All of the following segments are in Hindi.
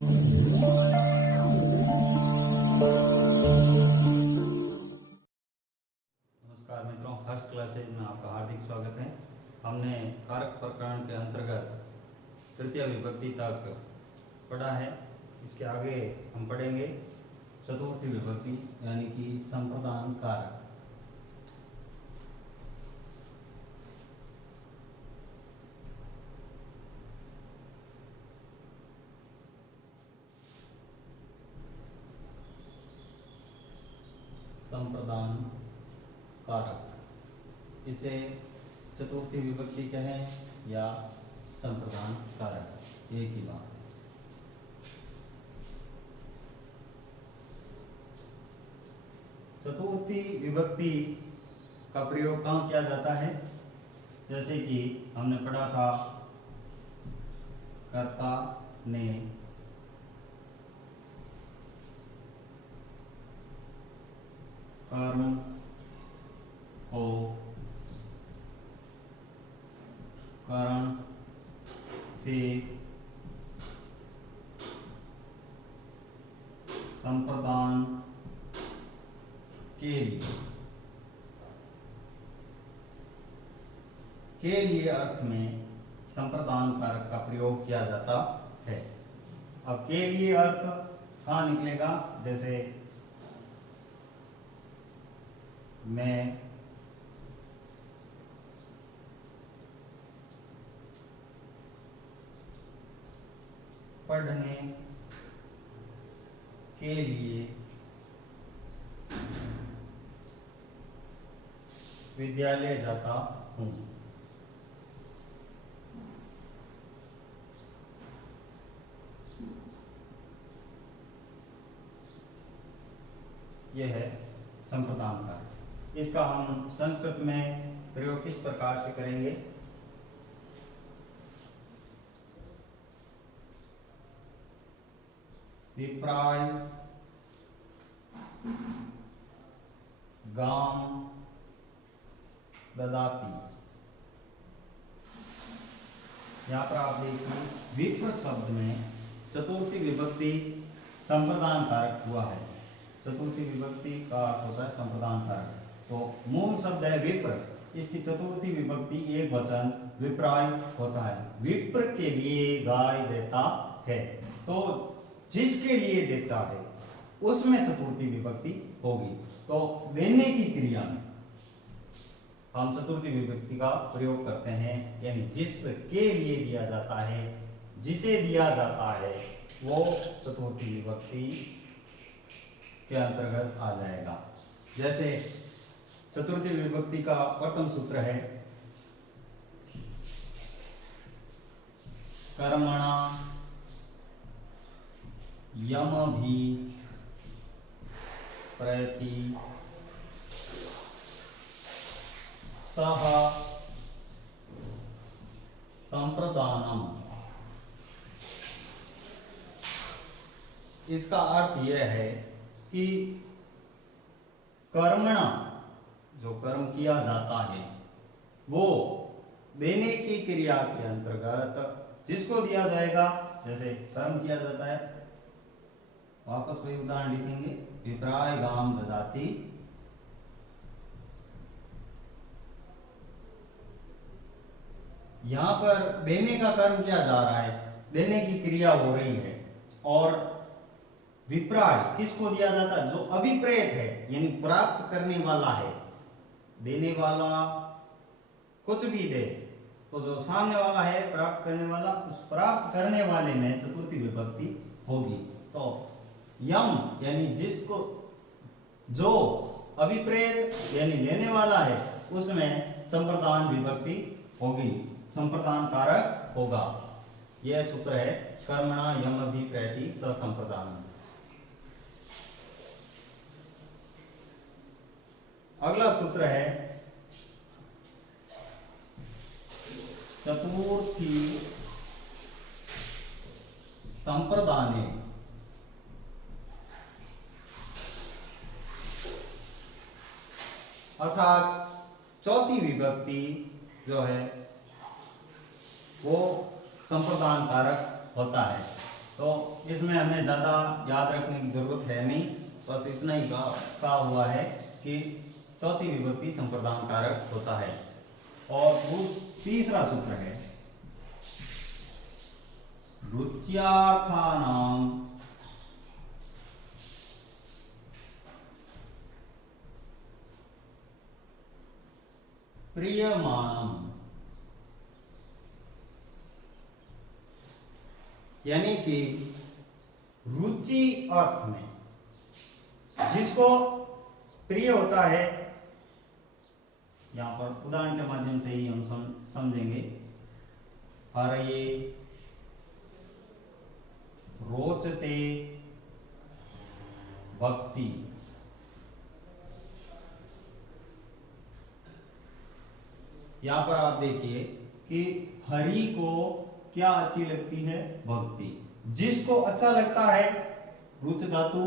नमस्कार मित्रों, हर्ष क्लासेज में आपका हार्दिक स्वागत है। हमने कारक प्रकरण के अंतर्गत तृतीय विभक्ति तक पढ़ा है। इसके आगे हम पढ़ेंगे चतुर्थी विभक्ति यानी कि संप्रदान कारक। संप्रदान कारक, इसे चतुर्थी विभक्ति कहें या संप्रदान कारक, एक ही बात है। चतुर्थी विभक्ति का प्रयोग कहाँ किया जाता है? जैसे कि हमने पढ़ा था, कर्ता ने कर्म को करण से संप्रदान के लिए अर्थ में संप्रदान कारक का प्रयोग किया जाता है। अब के लिए अर्थ कहाँ निकलेगा? जैसे मैं पढ़ने के लिए विद्यालय जाता हूँ। यह है संप्रदान कारक। इसका हम संस्कृत में प्रयोग किस प्रकार से करेंगे? विप्राय गाम ददाति। यहाँ पर आप देखिए, विप्र शब्द में चतुर्थी विभक्ति संप्रदान कारक हुआ है। चतुर्थी विभक्ति का अर्थ होता है संप्रदान कारक। तो मूल शब्द है विप्र, इसकी चतुर्थी विभक्ति एक वचन विप्राय होता है। विप्र के लिए गाय देता है, तो जिसके लिए देता है उसमें चतुर्थी विभक्ति होगी। तो देने की क्रिया में हम चतुर्थी विभक्ति का प्रयोग करते हैं, यानी जिसके लिए दिया जाता है, जिसे दिया जाता है, वो चतुर्थी विभक्ति के अंतर्गत आ जाएगा। जैसे चतुर्थी विभक्ति का प्रथम सूत्र है कर्मणा यमभि प्रयति सह संप्रदानम। इसका अर्थ यह है कि कर्मणा, जो कर्म किया जाता है, वो देने की क्रिया के अंतर्गत जिसको दिया जाएगा, जैसे कर्म किया जाता है, वापस वही उदाहरण लिखेंगे, विप्राय गाम ददाति। यहां पर देने का कर्म किया जा रहा है, देने की क्रिया हो रही है, और विप्राय किसको दिया जाता है? जो अभिप्रेत है, यानी प्राप्त करने वाला है। देने वाला कुछ भी दे, तो जो सामने वाला है प्राप्त करने वाला, उस प्राप्त करने वाले में चतुर्थी विभक्ति होगी। तो यम यानी जिसको, जो अभिप्रेत यानी लेने वाला है, उसमें संप्रदान विभक्ति होगी, संप्रदान कारक होगा। यह सूत्र है कर्मणा यम अभिप्रैति स संप्रदान। अगला सूत्र है चतुर्थी संप्रदाने। अर्थात चौथी विभक्ति जो है वो संप्रदान कारक होता है। तो इसमें हमें ज़्यादा याद रखने की जरूरत है नहीं, बस इतना ही कहा हुआ है कि चौथी विभक्ति संप्रदान कारक होता है। और तीसरा सूत्र है रुच्यार्थानां प्रियमाणम, यानी कि रुचि अर्थ में जिसको प्रिय होता है, यहां पर उदाहरण के माध्यम से ही हम समझेंगे। हरये रोचते भक्ति, यहां पर आप देखिए कि हरि को क्या अच्छी लगती है? भक्ति। जिसको अच्छा लगता है, रुच धातु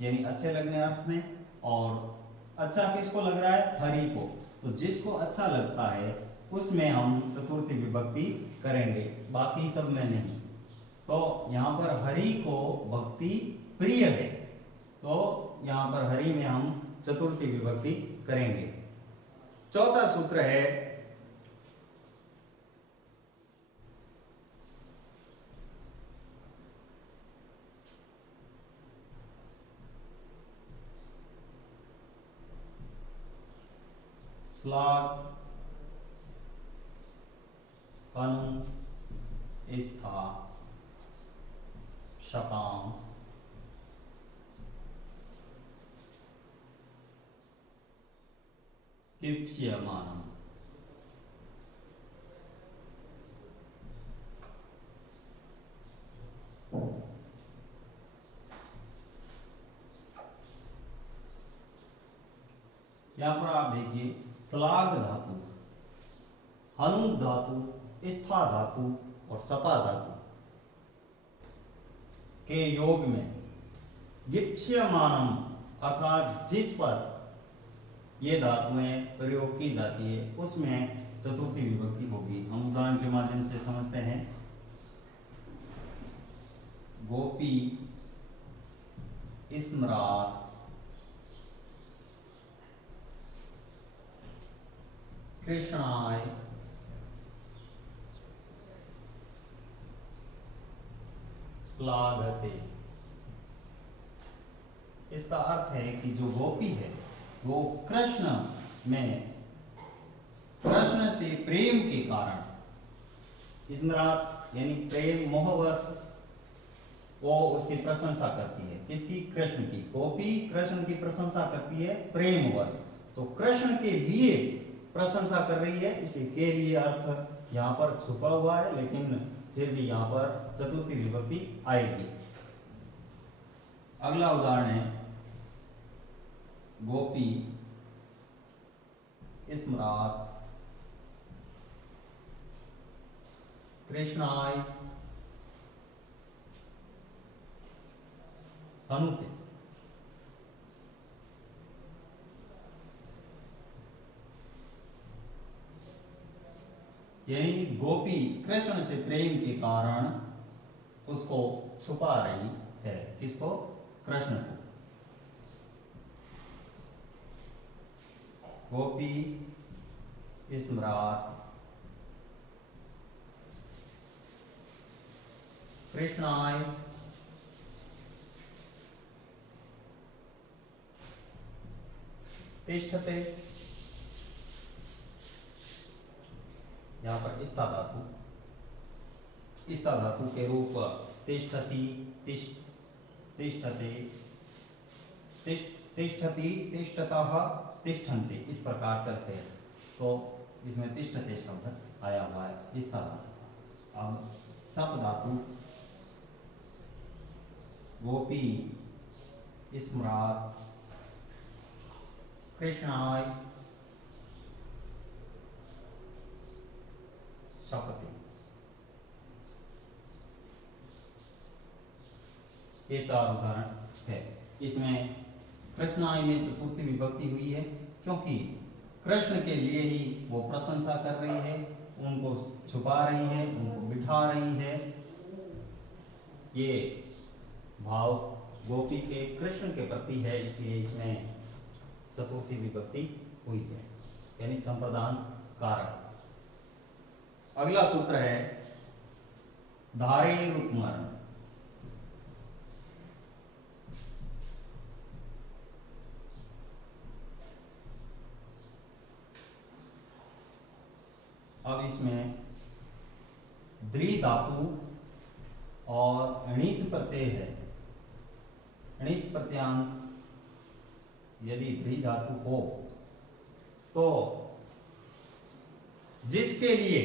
यानी अच्छे लगने अर्थ में, और अच्छा किसको लग रहा है? हरि को। तो जिसको अच्छा लगता है उसमें हम चतुर्थी विभक्ति करेंगे, बाकी सब में नहीं। तो यहां पर हरि को भक्ति प्रिय है, तो यहां पर हरि में हम चतुर्थी विभक्ति करेंगे। चौथा सूत्र है श्लाघ अनु स्था शपाम किप्स्यमानम। यहां पर आप देखिए श्लाघ धातु, हनु धातु, स्था धातु और सपा धातु के योग में गिप्स्यमानम अर्थात जिस पर ये धातुएं प्रयोग की जाती है उसमें चतुर्थी विभक्ति होगी। हम उदाहरण के माध्यम से समझते हैं। गोपी स्मरात कृष्णाय श्लाघते। इसका अर्थ है कि जो गोपी है वो कृष्ण में, कृष्ण से प्रेम के कारण, स्मरात यानी प्रेम मोहवश, वो उसकी प्रशंसा करती है। किसकी? कृष्ण की। गोपी कृष्ण की प्रशंसा करती है प्रेमवश, तो कृष्ण के लिए प्रशंसा कर रही है, इसलिए के लिए अर्थ यहाँ पर छुपा हुआ है, लेकिन फिर भी यहाँ पर चतुर्थी विभक्ति आएगी। अगला उदाहरण है गोपी स्मरात कृष्णाय हनुते। यानी गोपी कृष्ण से प्रेम के कारण उसको छुपा रही है। किसको? कृष्ण को। गोपी स्मरात कृष्णाय तिष्ठते। यहाँ पर स्था धातु, स्था धातु के रूप तिष्ठति, तिष्ठते, तिष्ठति, तिष्ठतः, तिष्ठन्ते, इस प्रकार चलते हैं। तो इसमें तिष्ठते शब्द आया हुआ है स्था धातु। अब सप धातु गोपी स्मरात कृष्णाय शपथे। ये चार उदाहरण है। इसमें कृष्णाय में चतुर्थी विभक्ति हुई है क्योंकि कृष्ण के लिए ही वो प्रशंसा कर रही है, उनको छुपा रही है, उनको बिठा रही है, ये भाव गोपी के कृष्ण के प्रति है, इसलिए इसमें चतुर्थी विभक्ति हुई है, यानी संप्रदान कारक। अगला सूत्र है धारे उत्मरण। अब इसमें द्रि धातु और णिच प्रत्यय है। णिच प्रत्यांत यदि द्रि धातु हो तो जिसके लिए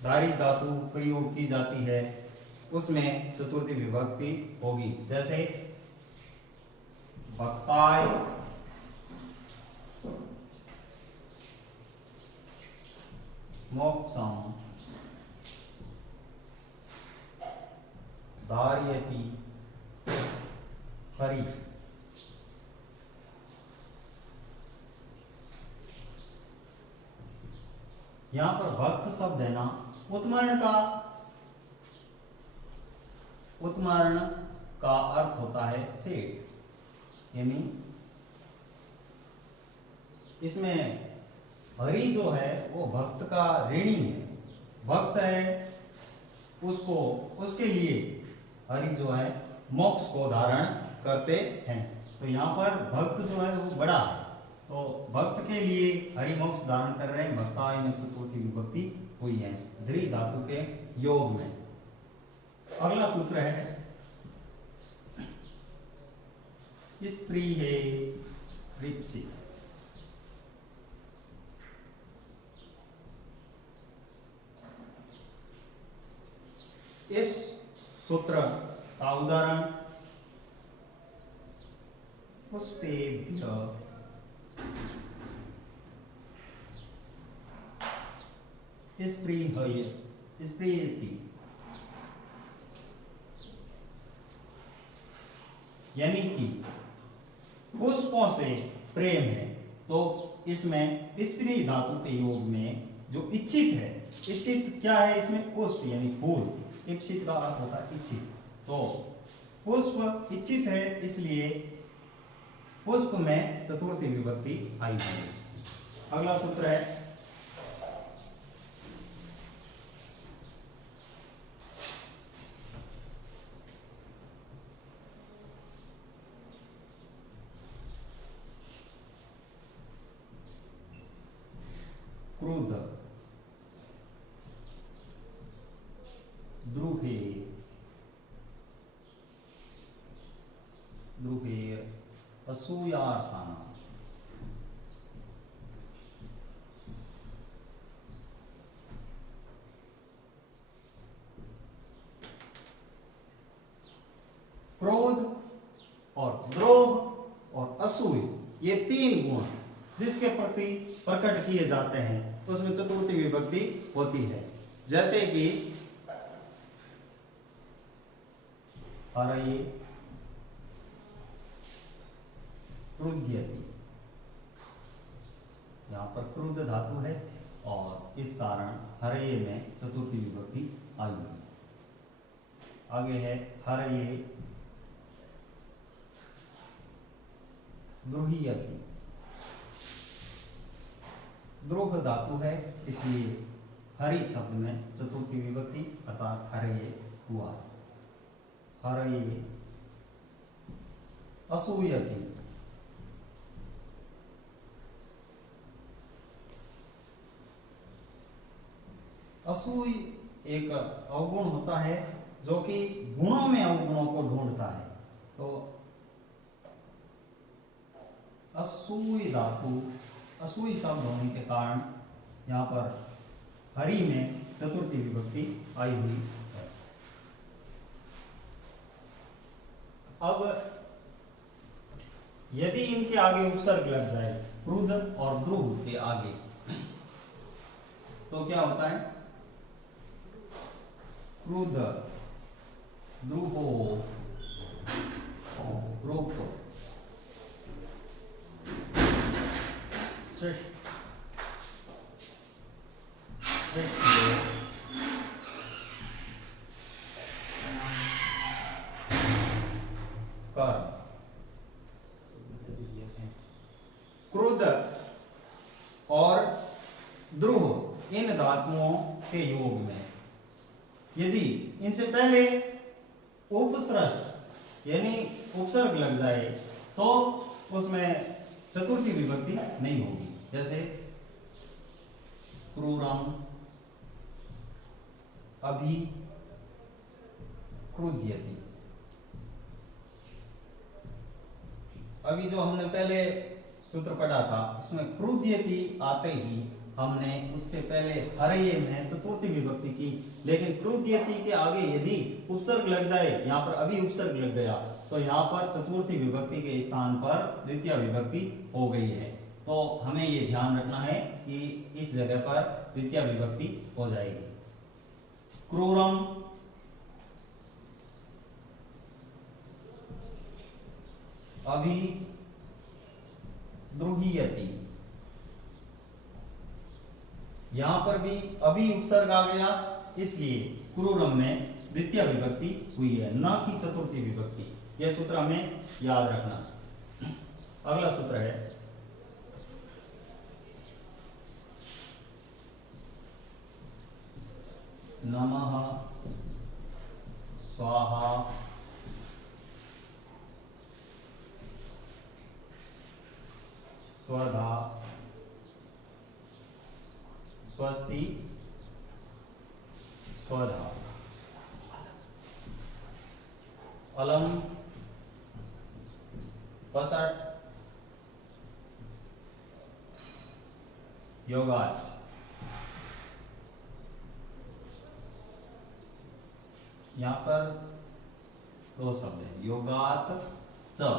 धारी धातु प्रयोग की जाती है उसमें चतुर्थी विभक्ति होगी। जैसे भक्ताय, मोक्षम, धारयति, हरि। यहां पर भक्त शब्द है ना, उत्मरण का अर्थ होता है सेठ, यानी इसमें हरि जो है वो भक्त का ऋणी है। भक्त है उसको, उसके लिए हरि जो है मोक्ष को धारण करते हैं। तो यहाँ पर भक्त जो है वो बड़ा है, तो भक्त के लिए हरि मोक्ष धारण कर रहे हैं। भक्ताय में चतुर्थी विभक्ति हुई है द्रि धातु के योग में। अगला सूत्र है स्त्री है रिप्सी। इस सूत्र का उदाहरण पुष्पेभ्य स्पृहयति, यानी कि पुष्पों से प्रेम है, तो इसमें स्त्री धातु के योग में जो इच्छित है, इच्छित क्या है इसमें? पुष्प यानी फूल। इच्छित का अर्थ होता है इच्छित, तो पुष्प इच्छित है, इसलिए पुष्प में चतुर्थी विभक्ति आई है। अगला सूत्र है क्रोध, द्रुहे, द्रुहेर असूयार्थान। क्रोध और द्रोह और असूय, ये तीन गुण जिसके प्रति प्रकट किए जाते हैं तो उसमें चतुर्थी विभक्ति होती है। जैसे कि हरये क्रुध्यति, यहाँ पर क्रुद्ध धातु है और इस कारण हरये में चतुर्थी विभक्ति आई है। आगे है हरये द्रुह्यति, द्रोह धातु है, इसलिए हरि शब्द में चतुर्थी विभक्ति अर्थात हरये हुआ। हरये असूयति, असूय एक अवगुण होता है जो कि गुणों में अवगुणों को ढूंढता है, तो असूय धातु, असूय शब्द होने के कारण यहाँ पर हरि में चतुर्थी विभक्ति आई हुई है। अब यदि इनके आगे उपसर्ग लग जाए, क्रुद्ध और द्रुह के आगे, तो क्या होता है? क्रुद्ध, द्रुहो, रूप, के योग में यदि इनसे पहले उपसृष्ट यानी उपसर्ग लग जाए तो उसमें चतुर्थी विभक्ति नहीं होगी। जैसे क्रूरम, अभी, क्रुध्यति। अभी जो हमने पहले सूत्र पढ़ा था उसमें क्रुध्यति आते ही हमने उससे पहले हरये में चतुर्थी विभक्ति की, लेकिन क्रुध्यति के आगे यदि उपसर्ग लग जाए, यहाँ पर अभी उपसर्ग लग गया तो यहाँ पर चतुर्थी विभक्ति के स्थान पर द्वितीय विभक्ति हो गई है। तो हमें ये ध्यान रखना है कि इस जगह पर द्वितीय विभक्ति हो जाएगी। क्रूरम, अभी, द्रुह्यति। यहां पर भी अभी उपसर्ग आ गया, इसलिए क्रूरम में द्वितीय विभक्ति हुई है, न कि चतुर्थी विभक्ति। यह सूत्र हमें याद रखना। अगला सूत्र है नमः, स्वाहा, स्वधा, स्वस्ति, स्वधा, अलम, वसट, योगाच। यहाँ पर दो शब्द है, योगात च,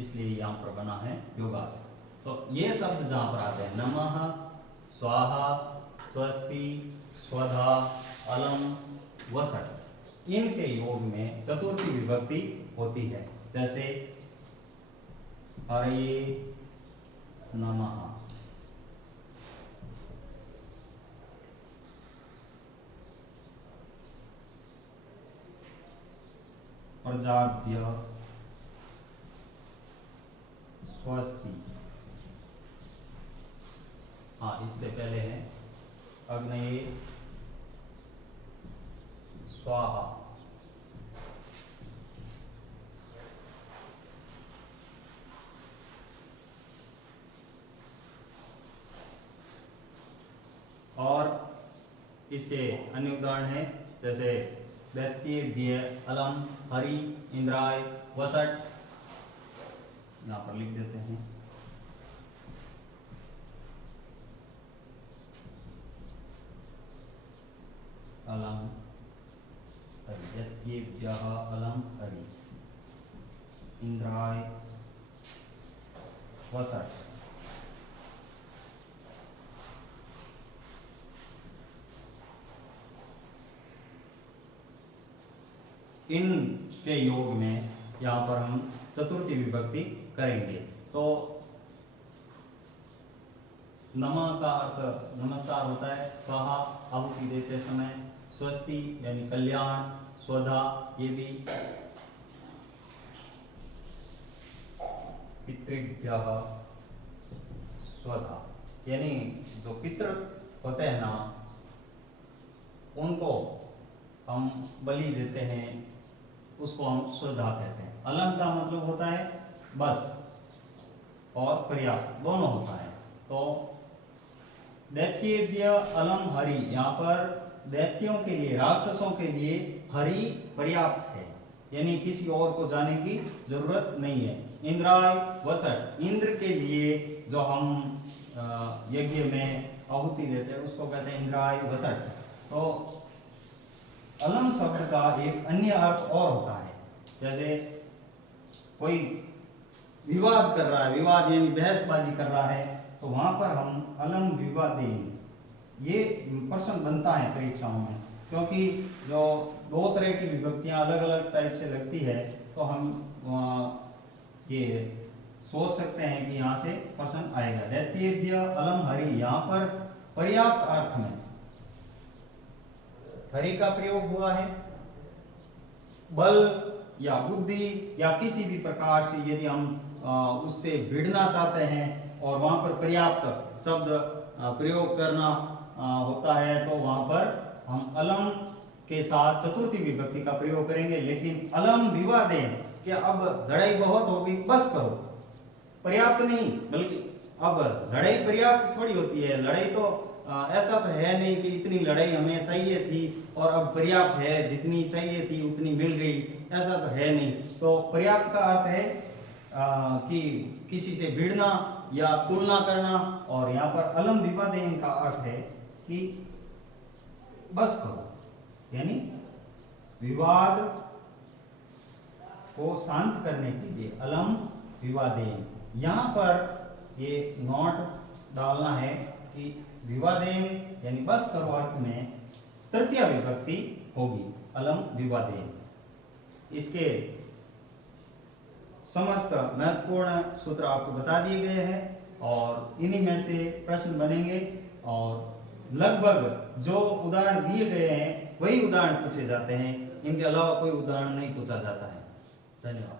इसलिए यहाँ पर बना है योगाच। तो ये शब्द जहां पर आते हैं नमः, स्वाहा, स्वस्ति, स्वधा, अलम, वसट, इनके योग में चतुर्थी विभक्ति होती है। जैसे हरये नमः, प्रजाभ्य स्वस्ति। हाँ, इससे पहले है अग्नये स्वाहा, और इसके अन्य उदाहरण हैं जैसे दैत्येभ्य अलम, हरि, इंद्राय, वसट। यहाँ पर लिख देते हैं अलम हरि, दैत्येभ्यः अलम हरि, इंद्राय वसट। इन के योग में यहाँ पर हम चतुर्थी विभक्ति करेंगे। तो नमः का अर्थ नमस्कार होता है, स्वाहा आहुति देते समय, स्वस्ति यानी कल्याण, स्वधा ये भी पितृभ्यः स्वधा, यानी जो पितृ होते हैं ना उनको हम बलि देते हैं, उसको हम स्वधा कहते हैं। अलम का मतलब होता है बस और पर्याप्त दोनों होता है। तो दैत्येभ्य अलम हरि, यहाँ पर दैत्यों के लिए, राक्षसों के लिए हरि पर्याप्त है, यानी किसी और को जाने की जरूरत नहीं है। इंद्राय वसट, इंद्र के लिए जो हम यज्ञ में आहुति देते हैं उसको कहते हैं इंद्राय वसट। तो अलम शब्द का एक अन्य अर्थ और होता है, जैसे कोई विवाद कर रहा है, विवाद यानी बहसबाजी कर रहा है, तो वहां पर हम अलम विवादेन, ये प्रश्न बनता है परीक्षाओं में, क्योंकि जो दो तरह की विभक्तियां अलग अलग टाइप से लगती है तो हम ये सोच सकते हैं कि यहाँ से प्रश्न आएगा। दैत्येभ्य अलम हरि, यहाँ पर पर्याप्त अर्थ में हरि का प्रयोग हुआ है। बल या बुद्धि या किसी भी प्रकार से यदि हम उससे भिड़ना चाहते हैं और वहां पर पर्याप्त शब्द प्रयोग करना होता है तो वहां पर हम अलम के साथ चतुर्थी विभक्ति का प्रयोग करेंगे, लेकिन अलम विवादेन कि अब लड़ाई बहुत हो गई, बस करो, पर्याप्त नहीं, बल्कि अब लड़ाई पर्याप्त थोड़ी होती है, लड़ाई तो ऐसा तो है नहीं कि इतनी लड़ाई हमें चाहिए थी और अब पर्याप्त है, जितनी चाहिए थी उतनी मिल गई, ऐसा तो है नहीं। तो पर्याप्त का अर्थ है कि किसी से भिड़ना या तुलना करना, और यहाँ पर अलम विवादेन का अर्थ है कि बस करो, यानी विवाद को शांत करने के लिए अलम विवादेन। यहाँ पर ये नोट डालना है कि विवादेन यानी बस करो अर्थ में तृतीय विभक्ति होगी अलम विवादेन। इसके समस्त महत्वपूर्ण सूत्र आपको बता दिए गए हैं और इन्हीं में से प्रश्न बनेंगे, और लगभग जो उदाहरण दिए गए हैं वही उदाहरण पूछे जाते हैं, इनके अलावा कोई उदाहरण नहीं पूछा जाता है। धन्यवाद।